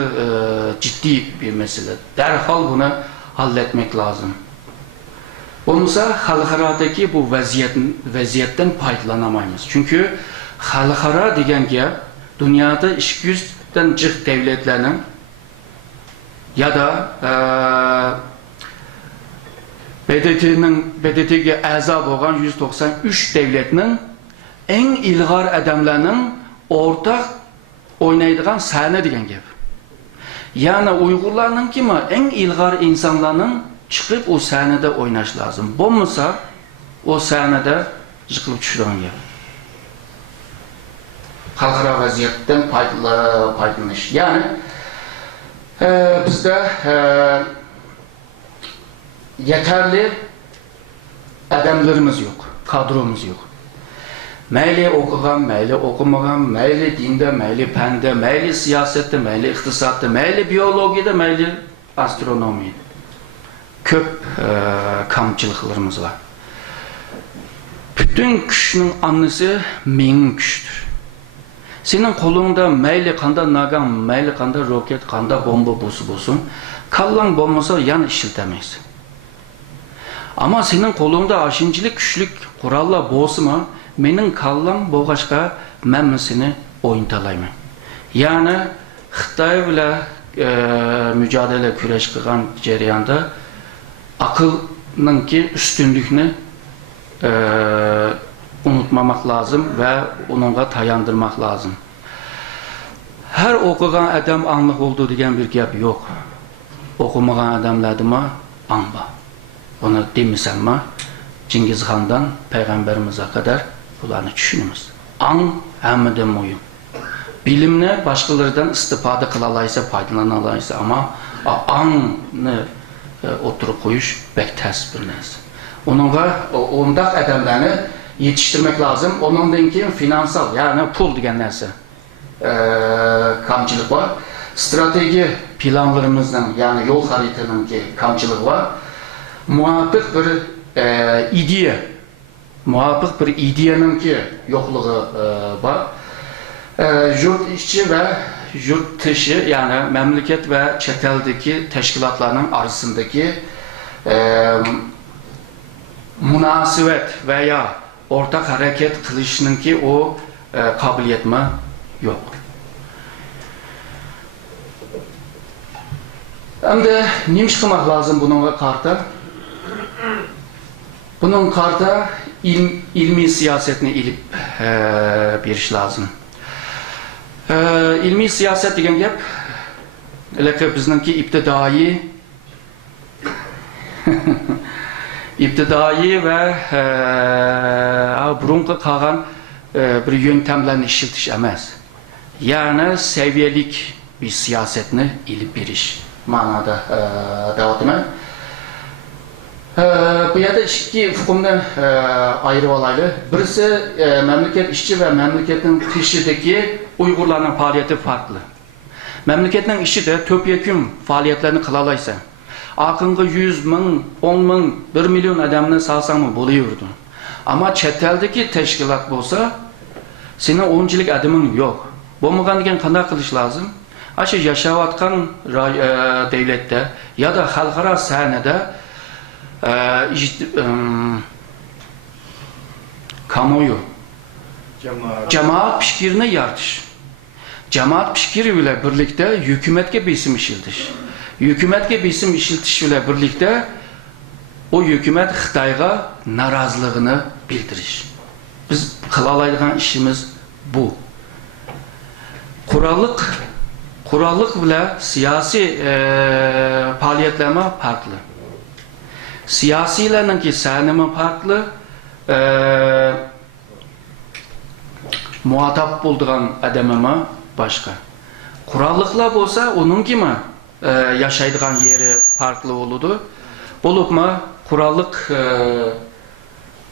ciddi bir mesele. Derhal bunu halletmek lazım. Olmasa halkaradaki bu vaziyetten faydalanamayız. Çünkü halkara degen ki dünyada 200'den cık devletlerinin ya da BDT'ye azab olan 193 devletinin en ilgar adamlarının ortak oynaydığı sahne degen gap. Yani Uygurlarının kimi en ilgar insanların çıkıp o sahnede oynaş lazım. Olmasa o sahnede yıkılıp düşüren gap. Halkara vaziyetten faydalanış. Yani bizde yeterli adamlarımız yok, kadromuz yok. Meyli okugan, meyli okumagan, meyli dinde, meyli pende, meyli siyasette, meyli iktisatta, meyli biyologide, meyli astronomide. Köp kamçılıklarımız var. Bütün küşünün annesi menin küştür. Senin kolunda meyli kanda nagan, meyli kanda roket, kanda bomba bulsun, kallan bombası yan işiltemeyiz. Ama senin kolunda aşıncılık küşlük kuralla bozma, menin kallam boğaçka men seni oyuntalayım. Yani Xitay ile mücadele küreş kılan cereyanda akılın ki üstünlüğünü unutmamak lazım ve onunla tayandırmak lazım. Her okugan adam anlık olduğu degen bir gap yok. Okumagan adamlardıma anba. Onu demisem mi? Cengiz Han'dan Peygamberimize kadar bunları düşünümüz. An hemmeden moyum. Bilimle başkalarından istifade kılalaysa, faydalanalaysa ama anı oturup koyuş bek ters bir neyse. Onunla adamlarını yetiştirmek lazım. Onundan ki finansal yani pul degen neyse kamçılık var. Strateji planlarımızdan yani yol haritanın ki kamçılık var. Muhabbet bir ideya, muhabbet bir ideyanın ki yokluğu var. Yurt içi ve yurt dışı, yani memleket ve chet eldeki teşkilatların arasındaki münasebet veya ortak hareket kılışının ki o kabiliyet mi yok. Hem de neymiş kılmak lazım bununla karta? Bunun karta ilmi siyasetini ilip bir iş lazım. İlmi siyaset degan gap, elaki bizningki ibtidai ve burunqi qolgan bir yöntemlerini işletiş emas. Yani seviyelik bir siyasetini ilip beriş manada davatıma. Bu yerda iki hukumni ayırıp alaylı. Birisi memleket işçi ve memleketin dışındaki Uygurların faaliyeti farklı. Memleketin işi de topyekun faaliyetlerini kılalaysa, akınғы 100 bin, 10 bin, 1 milyon adamını salsan mı buluyordu. Ama chet eldeki teşkilat olsa, senin 10 yıllık adamın yok. Bolmagan degen qanday qilish lazım? Aşı yaşayotgan devlette ya da xalqaro sahnada kamuoyu, cemaat fikrini yaratish. Cemaat fikri bilan birlikte hükümetke besim işiltish. Hükümetke besim işiltish bilan birlikte o hükümet Xitoyga narazılığını bildirish. Biz kılalaydigan işimiz bu. Kurallık bile siyasi faaliyetlerime farklı. Siyasilerninki sahneme farklı. Muhatap bulduğun adamıma başka. Kurallıklar olsa onun gibi yaşaydıgan yeri farklı olurdu. Bolup mu kurallık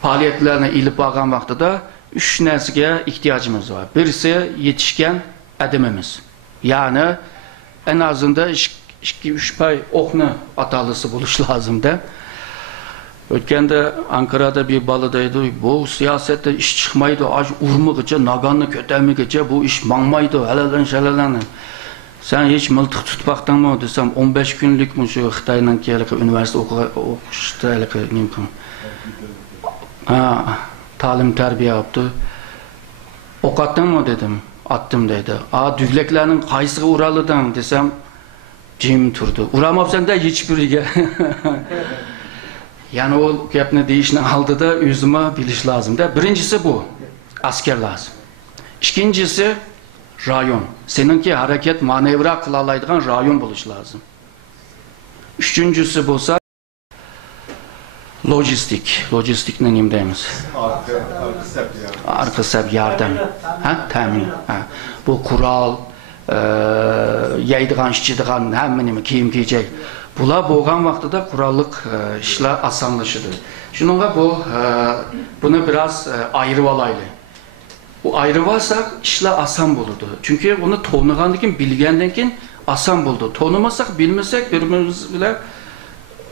faaliyetlerine ilip bağlan vaxtıda 3 nesige ihtiyacımız var. Birisi yetişken adamımız. Yani en azında 2-3 pay oknu atalısı buluş lazım da. Ötkende Ankara'da bir balıdaydı. Bu siyasette iş çıkmaydı. Urmıgıca, naganlı kötemigice bu iş manmaydı. Helalen şelelen. Sen hiç mıltık tutmaktan mı desem 15 günlük mü şu Xitay'dan ki üniversite okuştu mümkün. Talim terbiye yaptı. Ok attın mı dedim. Attım dedi. Dügleklerinin kayısığı uralıdan desem cim turdu. Uramapsan da hiçbiriyle. Yani o gapni deyishni aldida o'zima bilish lazım da. Birincisi bu. Asker lazım. İkincisi rayon. Seninki hareket manevra kılalaydigan rayon buluş lazım. Üçüncüsü bolsa lojistik. Lojistik ne neyim deymiz? Arka sep yardım. Temin. Bu kural, yaydigan, işçidigan, hemmenimi kiyim giyecek. Bula boğan vaxtıda kurallık işler asanlaşıdı. Şununla bunu biraz ayrı alaylı. Bu ayrı varsak işler asan bulurdu. Çünkü bunu tonluğandıkin, bilgendikin asan buldu. Tonlamasak, bilmesek birbirimiz bile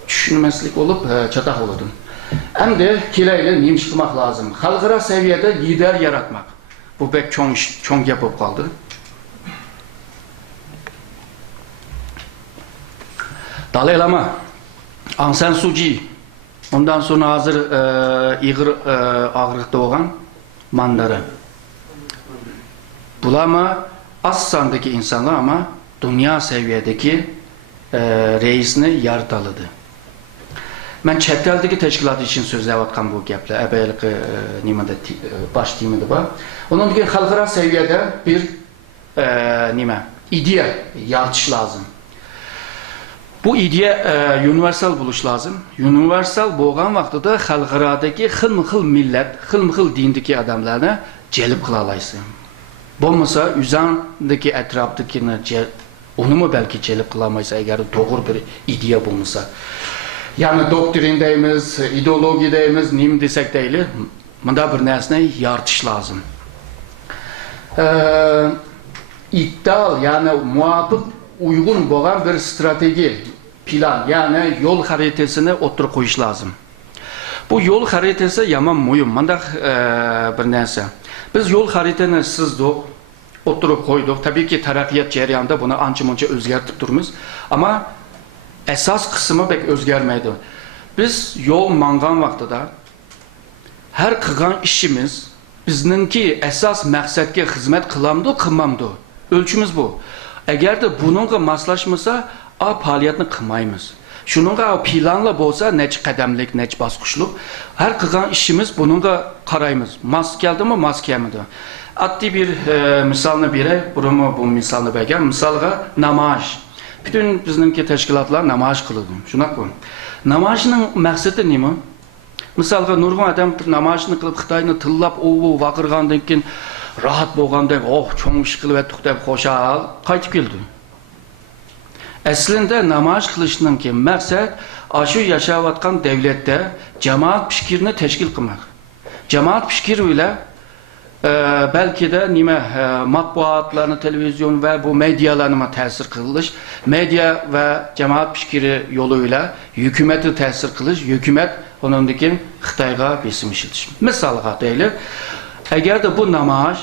düşünmezlik olup çatak olurdu. Hem de kileyle neyim çıkmak lazım. Halkara seviyede lider yaratmak. Bu pek çok yapıp kaldı. Dalai Lama, Aung San Suu Kyi, ondan sonra hazır ağırlıkta olan Mandara. Bulama az sandaki insanlar ama dünya seviyedeki reisini yaratalıdı. Ben chet eldeki teşkilat için sözleyatkan bu gaplar. Ebeylik nimede baş timidi var. Onun için halkara seviyede bir ideya yaratış lazım. Bu ideya universal buluş lazım. Universal boğan vaxtıda xalqaradaki xilmi-xil millet, xilmi-xil dindeki adamlarını celip kılalaysın. Bolmasa üzerindeki etraftakini onu mu belki celip kılamaysa eğer doğru bir ideya bulmasa. Yani doktrindeyimiz, ideologideyimiz, neyim desek değil, bunda bir nesne yaratış lazım. İddial yani muvaffak uygun boğan bir strateji, plan yani yol haritasını oturup koyuş lazım. Bu yol haritası yaman mühim. Mandak bir neyse. Biz yol haritasını sızdık, oturup koyduk. Tabii ki terakkiyat jarayonida bunu ancha-muncha o'zgartib turmiz. Ama esas kısmı pek o'zgarmaydi. Biz yo'l mangan vaqtida her qilgan ishimiz bizningki esas maqsadga xizmat qilamdi, qilmamdi. Ölçümüz bu. Eğer de bununla maslashmasa, faoliyatni qilmaymiz. Shuningga planla bo'lsa, necha qadamlik, necha bosqichlik, har qilgan ishimiz bununla qaraymiz. Mas keldimi, mas kelmadi. Oddiy bir misolni beray. Burama bu misolni bergan. Misolga namoyish. Bütün bizningki tashkilotlar namoyish qiladi. Shunaqa. Namoyishning maqsadi nima? Misolga nurg'un odam namoyishni qilib Xitoyni tillab, vaqirgandan keyin rahat bo'lgandek, cho'ng ish qilib etdik deb qo'shal qaytib keldi. Aslında namoyish qilishning maqsad shu yashayotgan davlatda jamoat fikrini tashkil qilmak. Jamoat fikri bilan belki de matbuotlarni, televizyon ve bu medyalarına ta'sir qilish, medya ve jamoat fikri yo'luyla hukumatni ta'sir qilish, hukumat onundan keyin Xitoyga besim ishiltish. Misolga deylik, agar de bu namoyish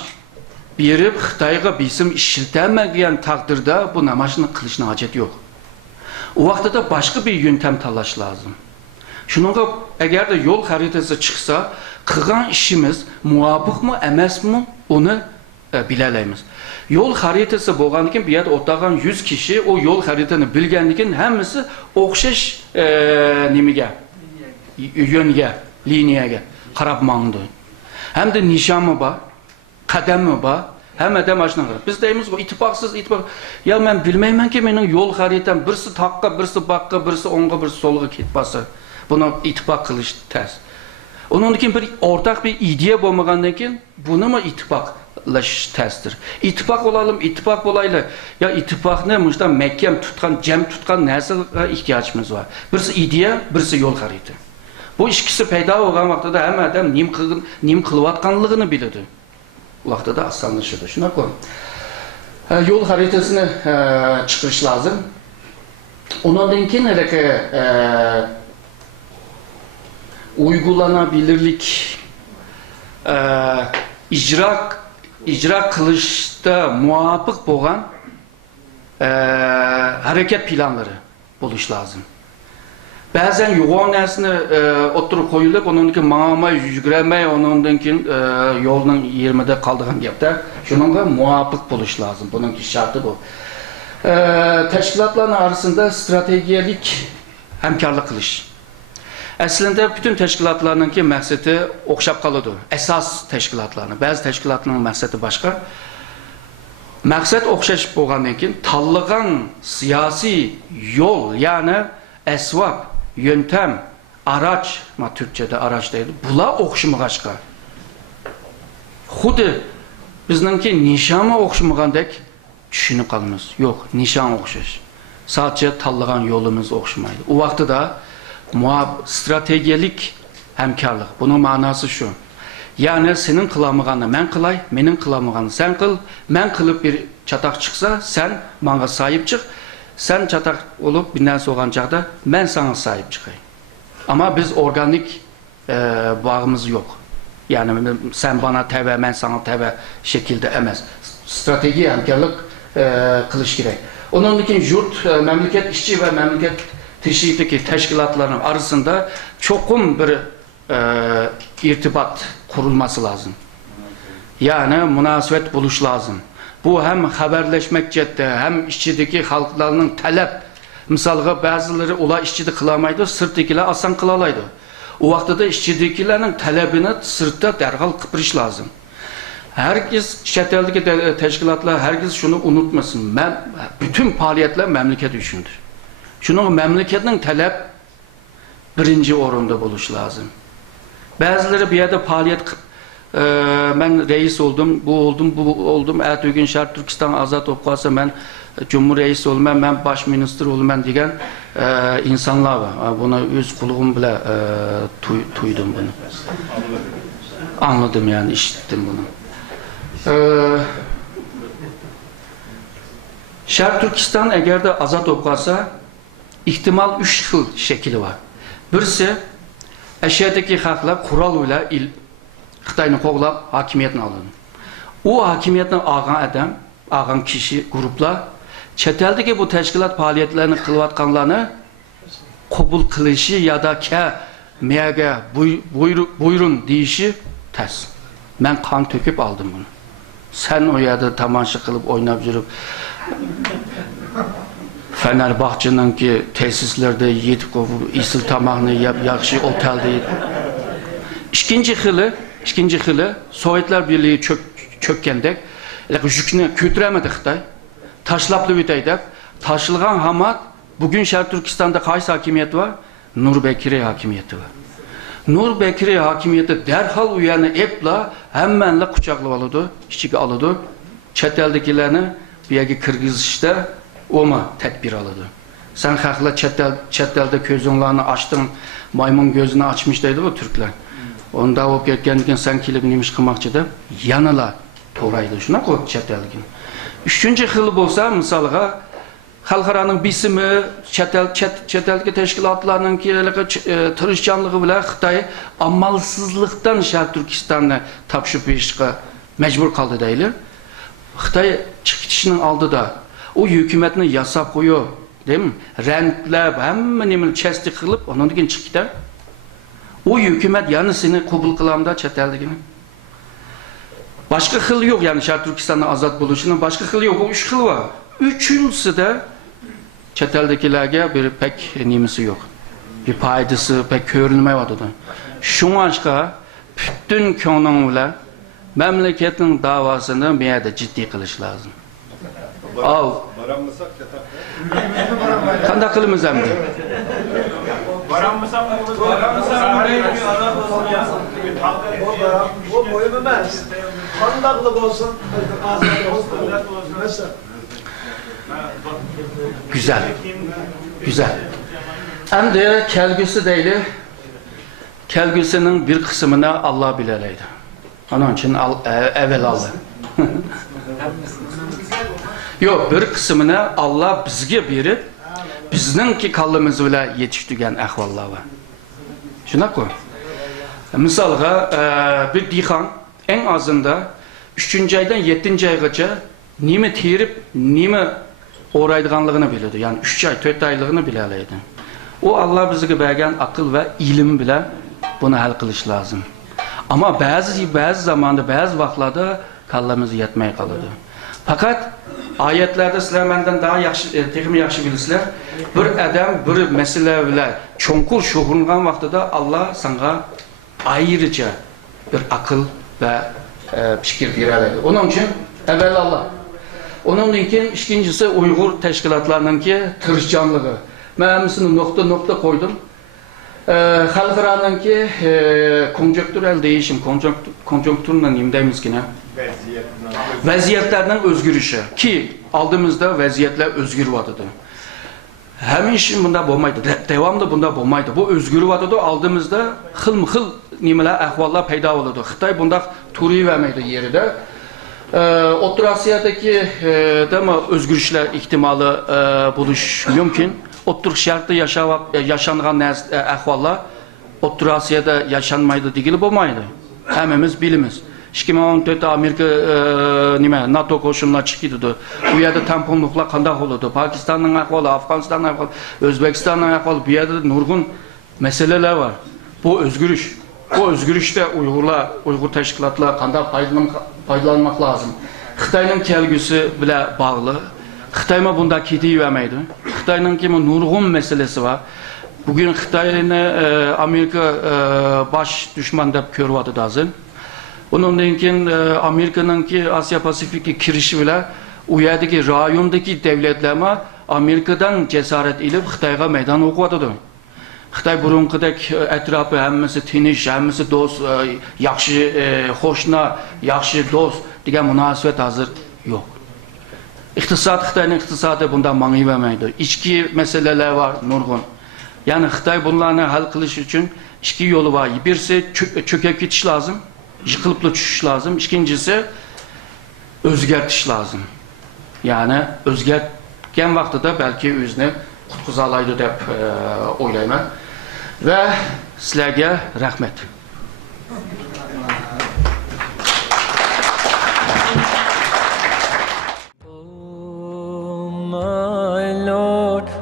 berib Xitoyga besim ishiltamagan taqdirda bu namoyishni qilishni hojati yo'q. O vaqtda boshqa bir yöntem tanlash lazım. Shuningga agar de yo'l xaritasi chiqsa, qilgan ishimiz muvofiqmi, emasmi, uni bilalaymiz. Yo'l xaritasi bo'lgandan keyin bu yerda o'tirgan 100 kishi o yo'l xaritasini bilgandan keyin hammasi o'xshash nimaga, yo'nga, liniyaga qarab mangdi. Hamda nishonmi bor, qadammi bor, hamma mashina qiladi. Biz deymiz bu ittifoqsiz ittifoq. Ya men bilmaymanki mening yo'l xaritam birisi taqqa, birisi boqqa, birisi o'ngga, birisi so'lga ketmasa, buni ittifoq qilish tez. Onun için bir ortak bir ideya bo'lmagandan keyin buni mi ittifoqlash tezdir. İttifaq olalım, ittifaq bo'laylik. Ya ittifaqni muşdan mahkam tutgan, jam tutgan narsaga ehtiyojimiz var. Birisi ideya, birisi yo'l xarita. Bu ikkisi paydo bo'lgan vaqtida hamma odam nim qilayotganligini biladi. Bu vaqtida osonlashadi. Shunaqa. Yo'l xaritasini chiqarish lozim. Ondan keyin uygulanabilirlik, icra kılışta muvaffak olan hareket planları buluş lazım. Bazen yoğun dersini oturup koyulup, onunki mağamay, yüzgüremey, onunki yolun 20'de kaldığın yapta, şununla muvaffak buluş lazım. Bununki şartı bu. Teşkilatların arasında stratejik hemkarlık kılış. Aslında bütün təşkilatlarının ki məqsədi oxşab qalıdır. Əsas təşkilatlarının, bəzi təşkilatların məqsədi başqa. Məqsəd oxşaş bolğandan keyin tanlagan siyasi yol, yəni əsvab, yöntem, araç, Türkçədə araç deyil, bunlar oxşamağaçqa. Xuddi bizninki nişanı oxşamağandək düşünüb qalmız. Yox, nişan oxşaş. Sadəcə tanlagan yolumuz oxşamaydı. O vaxtda da stratejilik hemkarlık. Bunun manası şu. Yani senin kılamığını ben kılay, benim kılamığını sen kıl. Ben kılıp bir çatak çıksa sen bana sahip çık. Sen çatak olup binden soğan çağda ben sana sahip çıkayım. Ama biz organik bağımız yok. Yani sen bana teve, ben sana teve şekilde emez. Strateji hemkarlık kılış gerek. Onun için yurt, memleket işçi ve memleket teşkilatdaki teşkilatların arasında çokum bir irtibat kurulması lazım. Yani münasebet buluş lazım. Bu hem haberleşmek ciddi, hem işçideki halklarının talep. Misalga bazıları ola işçide kılamaydı, sırtdakiler asan kılalaydı. O vaxtda işçidekilerin talebini sırtta derhal kıpırış lazım. Herkes çeteldeki teşkilatlar, herkes şunu unutmasın. Bütün faaliyetler memleket üçündür. Şunun memleketin talep birinci oranda buluş lazım. Bazıları bir yerde faaliyet ben reis oldum, bu oldum. Ertesi gün Şarkı Türkistan azat olsa ben Cumhur reis oldum, ben baş minister oldum ben diyen insanlar var. Buna öz kulağım bile duydum bunu. Anladım yani, işittim bunu. Şarkı Türkistan eğer de azat olsa ihtimal 3 xil şekli var. Birisi aşağıdaki halklar kural ile Xitayni qo'g'lab hakimiyetini aladi. O hakimiyetini algan adam, algan kişi, gruplar chet eldeki bu teşkilat faaliyetlerini kılıvatkanlarını kabul kılışı ya da meyge buyurun deyişi ters. Ben kan töküp aldım bunu. Sen o yerde tamaşa kılıp oynayıp жүрüp Fenerbahçe'nin ki tesislerde yedik o isil tamamını yakışı otelde yedik. İkinci xili Sovyetler Birliği çökkendek yükünü kötüremedi Xitay. Taşlaplı biteydik. Taşılgan hamat bugün Şərq Türkistan'da qaysı hakimiyeti var? Nur Bekiri hakimiyeti var. Nur Bekiri hakimiyeti derhal uyanı epla hemenle kucaklı alıdı, içiki alıdı. Chet eldekilerini bir yagi Kırgızis'te oma tedbir alıdı. Sen hakla chet elde közünlerini açtın, maymun gözünü açmıştaydı bu Türkler. Onda o ketkenken sen kilip neymiş kılmakçıda yanıla toraydı. Şuna koy chet eldekin. Üçüncü xil bolsa misalga xalqaranın bisimi, chet eldeki teşkilatlarının tırışçanlığı bile Xitay amalsızlıktan Şərq Türkistan'ı tapşıp işe mecbur kaldı değil. Xitay çıkışının aldı da o hükümetini yasa koyuyor, değil mi? Renklep, hemen emin çesti kılıp onun için çıktı. O hükümet yanısını kabul kılamda chet eldekini. Başka xil yok yani Şərq Türkistan'ın azat buluşunun başka xil yok. O üç xil var. Üçüncüsü de chet eldekilerge bir pek nimisi yok. Bir paydası pek görünmeye vardı. Şun aşka bütün konumla memleketin davasını bir yerde ciddi kılış lazım. Al. Varanmasak yatak. Kanda kılımız emdi. Varanmasak o boyun emez. Kandaklık olsun, azat olsun. Mesela. Güzel. Güzel. Hem de kelgüsü değil, kelgüsünün bir kısmını Allah bileleydi. Onun için evvel aldı. Yok, bir kısmını Allah bizge berip, bizninki kallımız bile yetiştirgen ahvallar var. Şuna koy. Misalga bir dihan en azında 3. aydan 7. aygacha nimi terip, nimi oraydıganlığını bilirdi. Yani 3 ay, 4 aylığını bilaleydi. O Allah bizge bergen akıl ve ilim bile bunu hal kılış lazım. Ama bazı zamanda, bazı vaxtlarda kallamız yetmeye kalırdı. Fakat ayetlerde sizler benden daha yaxşı bilirsizler. Bir adam bir mesele bile çonkur şuhurungan vaxtıda Allah sana ayrıca bir akıl ve fikir verirdi. Onun için evvel Allah. Onun için ikincisi Uygur teşkilatlarının ki tırışcanlığı. Ben misini nokta koydum. Halkıranın ki konjonktürel değişim, konjonktürle nimdeyimiz ki ne? Vaziyetlerden özgürüşü ki aldığımızda vaziyetler özgür vadıdı. Hem işin bunda olmaydı, devamlı bunda olmaydı. Bu özgür vadıdı aldığımızda xil nimeler, ahvallar peyda olurdu. Xitay bunda turiyi vermeydi yeri de. Orta Asya'daki özgürüşler ihtimali buluş mümkün. Orta Şərqdə yaşanğan ahvallar Orta Asya'da yaşanmaydı değil olmaydı. Hemimiz bilimiz. 2014'te Amerika NATO koşuluna çıkıyordu. Bu yerde tamponluklar kandak olurdu. Pakistan'ın ahvalı, Afganistan'ın ahvalı, Özbekistan'ın ahvalı bir yerde nurgun meseleler var. Bu özgürüş. Bu özgürüşte Uygur teşkilatlar kandak faydalanmak lazım. Xitay'ın kelgüsü bile bağlı. Xitay'ma bunda kitiyi vermeydi. Xitay'ın kimi nurgun meselesi var. Bugün Xitay'ın Amerika baş düşman deyip körüvadı dazın. Onun için Amerika'nın ki Asya Pasifik'e kirişi bile o yerdeki rayondaki devletlerine Amerika'dan cesaret edip Xitay'a meydan okuvadıdı. Xitay burunqidek etrafı hemmisi tiniş, hemmisi dost, yaxşı, hoşna, yaxşı dost degan münasebet hazır yok. İktisat, Xitay'ın iktisadı bundan mani vermeydi. İçki meseleler var, nurgun. Yani Xitay bunlarını hal kılış için iki yolu var. Birisi çökep gitiş lazım, yıkılıp düşüş lazım. İkincisi özgertiş lazım. Yani özgertgen vaxtı da belki özünü qutquzalaydı deyip oylayman. Ve sizlerge rahmet.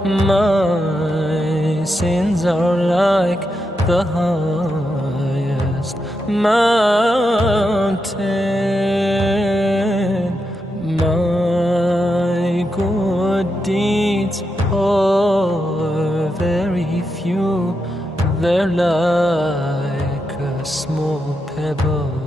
My sins are like the highest mountain. My good deeds are very few. They're like a small pebble